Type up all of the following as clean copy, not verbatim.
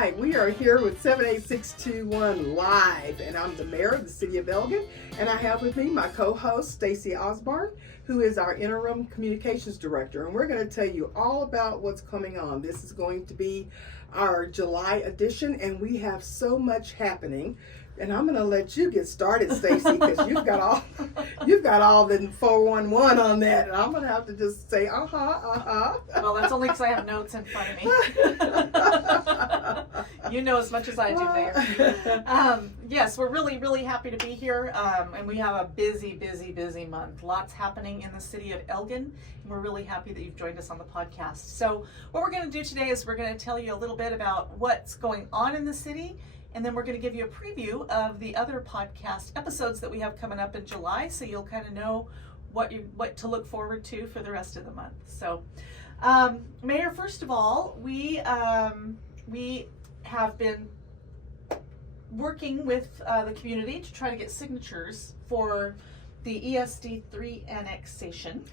right, we are here with 78621 Live, and I'm the mayor of the city of Elgin, and I have with me my co-host, Stacey Osborne, who is our interim communications director, and we're going to tell you all about what's coming on. This is going to be our July edition, and we have so much happening. And I'm going to let you get started, Stacey, because you've got all the 411 on that, and I'm going to have to just say, Well, that's only because I have notes in front of me. You know as much as I do, Mayor. Yes, we're really, really happy to be here, and we have a busy month. Lots happening in the city of Elgin, and we're really happy that you've joined us on the podcast. So what we're going to do today is we're going to tell you a little bit about what's going on in the city, and then we're going to give you a preview of the other podcast episodes that we have coming up in July, so you'll kind of know what to look forward to for the rest of the month. So, Mayor, first of all, we have been working with the community to try to get signatures for the ESD3 annexation,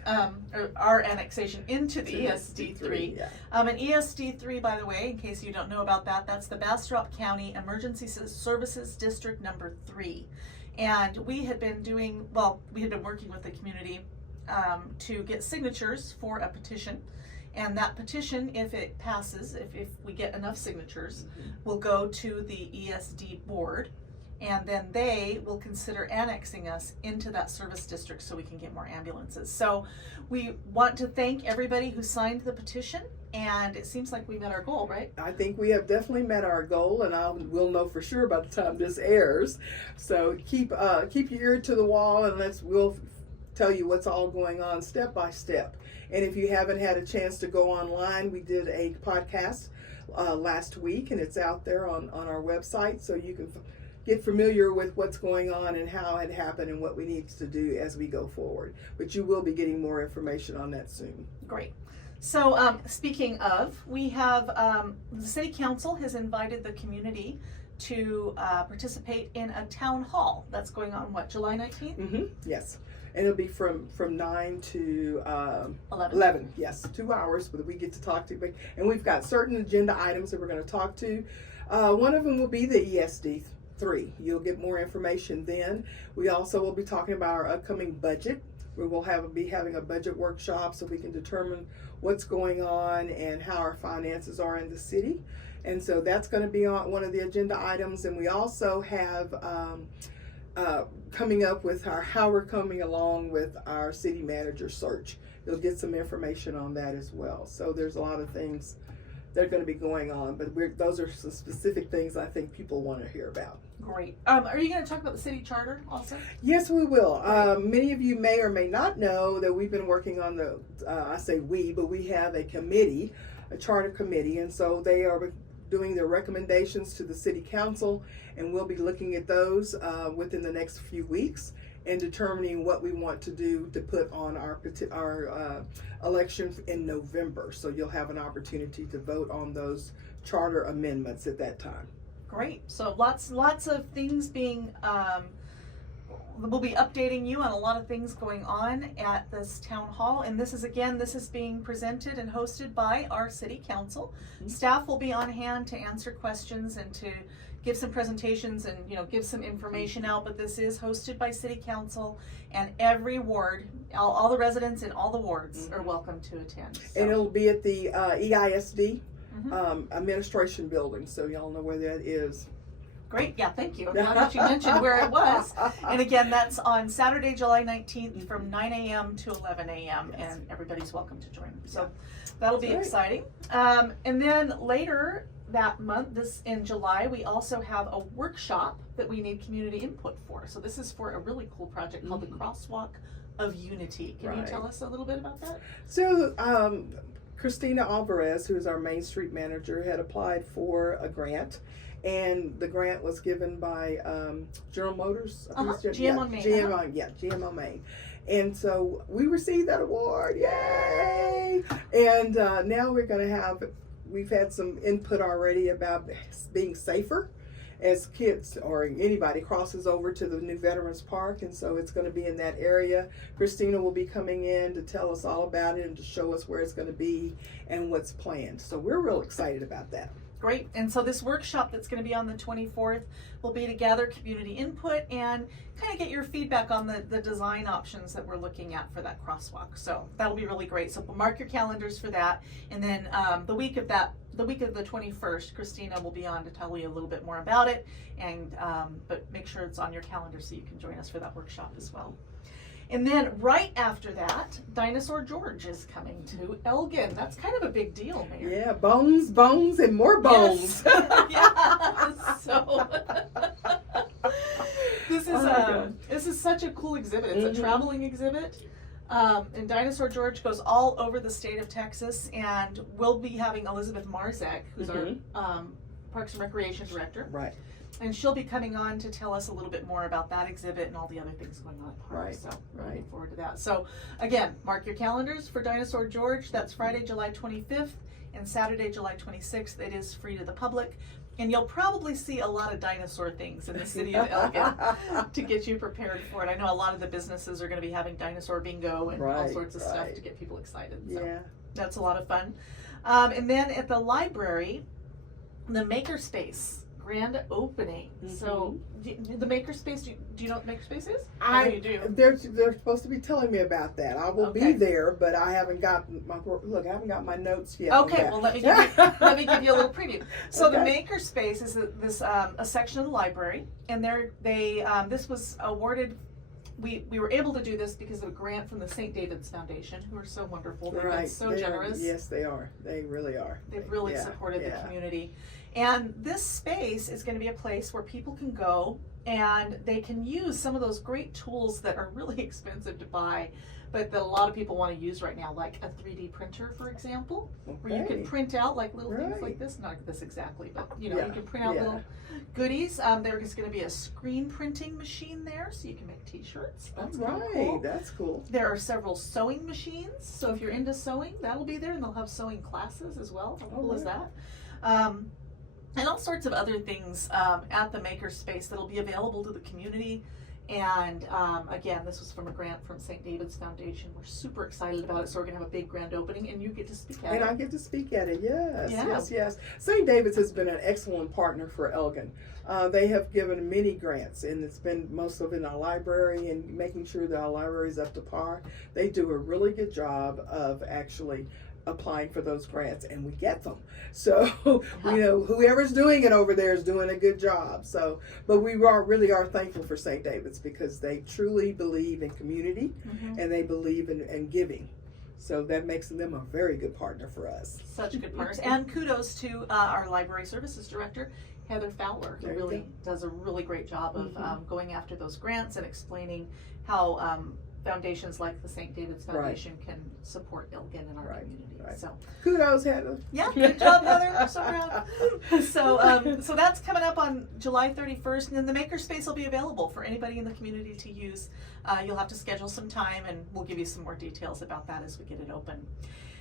or our annexation into the ESD3. Yeah. And ESD3, by the way, in case you don't know about that, that's the Bastrop County Emergency Services District number 3. And we had been working with the community to get signatures for a petition. And that petition, if it passes, if we get enough signatures, will go to the ESD board. And then they will consider annexing us into that service district so we can get more ambulances. So we want to thank everybody who signed the petition, and it seems like we met our goal, right? I think we have definitely met our goal, and we'll know for sure by the time this airs. So keep your ear to the wall, and we'll tell you what's all going on step by step. And if you haven't had a chance to go online, we did a podcast last week, and it's out there on our website, so you can get familiar with what's going on and how it happened and what we need to do as we go forward. But you will be getting more information on that soon. Great. So speaking of, we have the City Council has invited the community to participate in a town hall that's going on, July 19th? Mm-hmm. Yes. And it'll be from 9 to 11. Yes, 2 hours, but we get to talk to. And we've got certain agenda items that we're going to talk to. One of them will be the ESD3. You'll get more information then. We also will be talking about our upcoming budget. We will be having a budget workshop so we can determine what's going on and how our finances are in the city. And so that's going to be on one of the agenda items. And we also have coming up with how we're coming along with our city manager search. You'll get some information on that as well. So there's a lot of things that are going to be going on, but those are some specific things I think people want to hear about. Great. Are you going to talk about the city charter also? Yes, we will. Many of you may or may not know that we've been working on I say we, but we have a committee, a charter committee, and so they are doing their recommendations to the city council, and we'll be looking at those within the next few weeks and determining what we want to do to put on our election in November. So you'll have an opportunity to vote on those charter amendments at that time. Great. So lots of things being, we'll be updating you on a lot of things going on at this town hall. And this is being presented and hosted by our city council. Mm-hmm. Staff will be on hand to answer questions and to give some presentations and give some information out, but this is hosted by City Council, and every ward, all the residents in all the wards are welcome to attend. So. And it'll be at the EISD administration building, so y'all know where that is. Great, yeah, thank you. Now that you mentioned where it was. And again, that's on Saturday, July 19th from 9 a.m. to 11 a.m. Yes. And everybody's welcome to join. So that'll be exciting. And then later that month, in July, we also have a workshop that we need community input for. So this is for a really cool project called the Crosswalk of Unity. Can you tell us a little bit about that? So Christina Alvarez, who is our Main Street manager, had applied for a grant, and the grant was given by General Motors. GM on Main. And so we received that award, yay! And now we've had some input already about being safer as kids or anybody crosses over to the new Veterans Park, and so it's going to be in that area. Christina will be coming in to tell us all about it and to show us where it's going to be and what's planned. So we're real excited about that. Great. And so this workshop that's going to be on the 24th will be to gather community input and kind of get your feedback on the design options that we're looking at for that crosswalk. So that'll be really great. So mark your calendars for that. And then the week of the 21st, Christina will be on to tell you a little bit more about it. And but make sure it's on your calendar so you can join us for that workshop as well. And then right after that, Dinosaur George is coming to Elgin. That's kind of a big deal, Mayor. Yeah, bones, bones, and more bones. Yes. Yeah. So this is such a cool exhibit. It's a traveling exhibit. And Dinosaur George goes all over the state of Texas, and we'll be having Elizabeth Marzek, who's our Parks and Recreation Director. Right. And she'll be coming on to tell us a little bit more about that exhibit and all the other things going on at the park. Right. So looking forward to that. So again, mark your calendars for Dinosaur George. That's Friday, July 25th and Saturday, July 26th. It is free to the public. And you'll probably see a lot of dinosaur things in the city of Elgin to get you prepared for it. I know a lot of the businesses are going to be having dinosaur bingo and all sorts of stuff to get people excited. So yeah. That's a lot of fun. And then at the library, the Makerspace grand opening. So the Makerspace, do you know what Makerspace is? I know you do. They're supposed to be telling me about that. I will be there, but I haven't got my notes yet. Okay, well let me give you a little preview. So the Makerspace is this a section of the library, and this was awarded. We were able to do this because of a grant from the St. David's Foundation, who are so wonderful. They've been so generous. Yes, they are. They really are. They've really supported the community. And this space is going to be a place where people can go and they can use some of those great tools that are really expensive to buy, but that a lot of people want to use right now, like a 3D printer, for example, where you can print out like little things like this, not this exactly, but you can print out little goodies. There's going to be a screen printing machine there, so you can make t-shirts. That's cool. That's cool. There are several sewing machines, so if you're into sewing, that'll be there, and they'll have sewing classes as well. How cool is that? And all sorts of other things at the Makerspace that'll be available to the community. And again, this was from a grant from St. David's Foundation. We're super excited about it, so we're going to have a big grand opening, and you get to speak at it. And I get to speak at it, yes. St. David's has been an excellent partner for Elgin. They have given many grants, and it's been most of it in our library and making sure that our library is up to par. They do a really good job of actually applying for those grants, and we get them. So whoever's doing it over there is doing a good job. So, but we really are thankful for St. David's because they truly believe in community and they believe in giving. So that makes them a very good partner for us. Such good partners. And kudos to our library services director, Heather Fowler, who really does a really great job of going after those grants and explaining how foundations like the St. David's Foundation can support Elgin and our community. So kudos, Heather. Yeah, good job, Heather. I'm so proud. So that's coming up on July 31st, and then the Makerspace will be available for anybody in the community to use. You'll have to schedule some time, and we'll give you some more details about that as we get it open.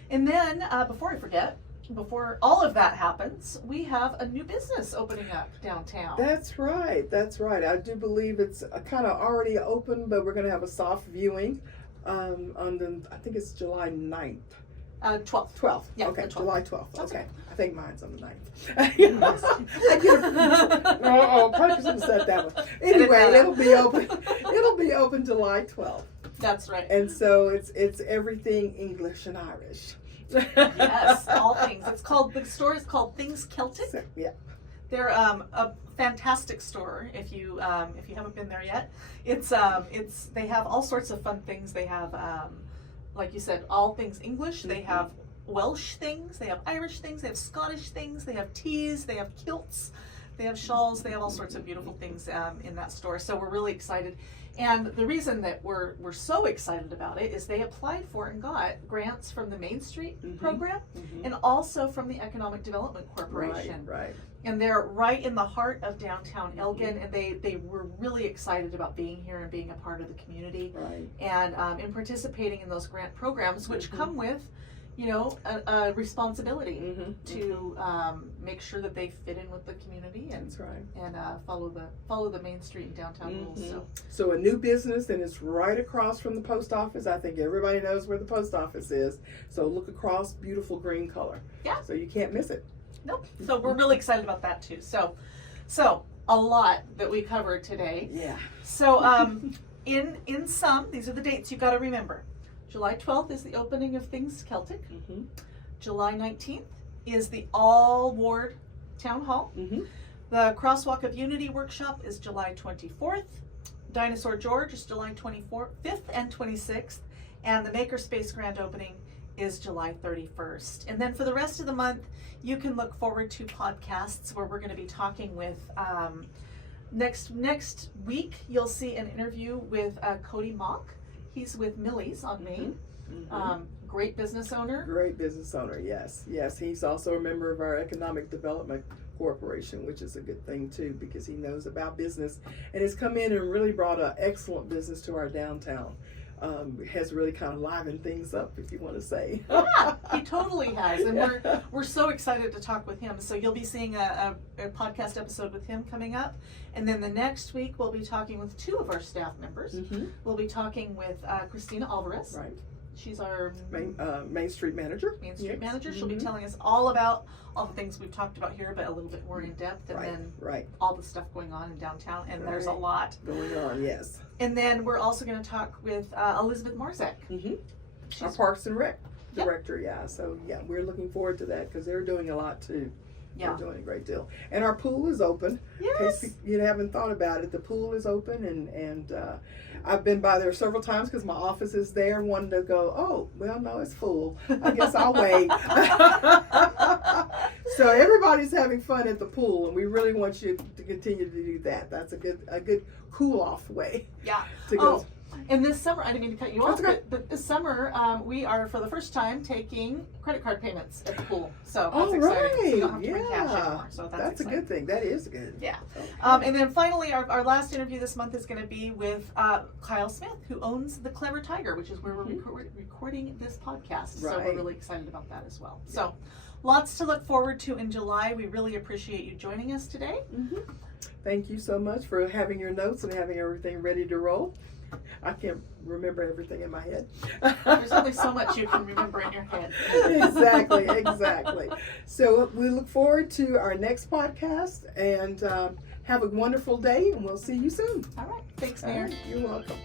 And then, before I forget, before all of that happens, we have a new business opening up downtown. That's right. I do believe it's kind of already open, but we're going to have a soft viewing on I think it's July 9th. 12th. 12th. Yeah, okay, 12th. July 12th. That's okay. right. I think mine's on the 9th. Probably shouldn't have said that one. Anyway, it'll be open. It'll be open July 12th. That's right. And so it's everything English and Irish. Yes, all things. The store is called Things Celtic. So, yeah. They're a fantastic store. If you haven't been there yet, they have all sorts of fun things. They have like you said, all things English. They have Welsh things. They have Irish things. They have Scottish things. They have teas. They have kilts. They have shawls. They have all sorts of beautiful things in that store. So we're really excited. And the reason that we're so excited about it is they applied for and got grants from the Main Street program and also from the Economic Development Corporation. Right. And they're right in the heart of downtown Elgin, and they were really excited about being here and being a part of the community. Right. And in participating in those grant programs, which come with, a responsibility to make sure that they fit in with the community and follow the Main Street and downtown rules. So a new business, and it's right across from the post office. I think everybody knows where the post office is. So look across, beautiful green color. Yeah. So you can't miss it. Nope. So we're really excited about that too. So a lot that we covered today. Yeah. So in sum, these are the dates you've got to remember. July 12th is the opening of Things Celtic. Mm-hmm. July 19th is the all-ward town hall. Mm-hmm. The Crosswalk of Unity workshop is July 24th. Dinosaur George is July 5th and 26th. And the Makerspace grand opening is July 31st. And then for the rest of the month, you can look forward to podcasts where we're going to be talking with, next week, you'll see an interview with Cody Mock. He's with Millie's on Main. Mm-hmm. Great business owner. Great business owner, yes. Yes, he's also a member of our Economic Development Corporation, which is a good thing too, because he knows about business and has come in and really brought an excellent business to our downtown. Has really kind of livened things up, if you want to say. Yeah, he totally has, and we're so excited to talk with him. So you'll be seeing a podcast episode with him coming up, and then the next week we'll be talking with two of our staff members. Mm-hmm. We'll be talking with Christina Alvarez. Right. She's our Main Street manager. Main Street Yes. manager. She'll Mm-hmm. be telling us all about all the things we've talked about here, but a little bit more in depth, and then Right. all the stuff going on in downtown. And there's a Right. lot Going on, yes. And then we're also going to talk with Elizabeth Marzek. Mm-hmm. Our She's Parks and Rec Yep. director, yeah. So yeah, we're looking forward to that because they're doing a lot too. Yeah. They're doing a great deal. And our pool is open. Yes. In case you haven't thought about it, the pool is open, and I've been by there several times because my office is there. Wanted to go, oh, well, no, it's full. I guess I'll wait. So everybody's having fun at the pool, and we really want you to continue to do that. That's a good cool off way Yeah. to go. Oh, and this summer, I didn't mean to cut you off, That's okay. but this summer we are for the first time taking credit card payments at the pool. So that's Oh, exciting. So you don't right. have to bring cash Yeah. anymore. So that's a exciting. good thing. That is good. Yeah. Okay. And then finally, our last interview this month is going to be with Kyle Smith, who owns the Clever Tiger, which is where we're recording this podcast. So we're Right. really excited about that as well. So lots to look forward to in July. We really appreciate you joining us today. Mm-hmm. Thank you so much for having your notes and having everything ready to roll. I can't remember everything in my head. There's only so much you can remember in your head. Exactly. So we look forward to our next podcast, and have a wonderful day, and we'll see you soon. All right. Thanks, All Mayor. right. You're welcome.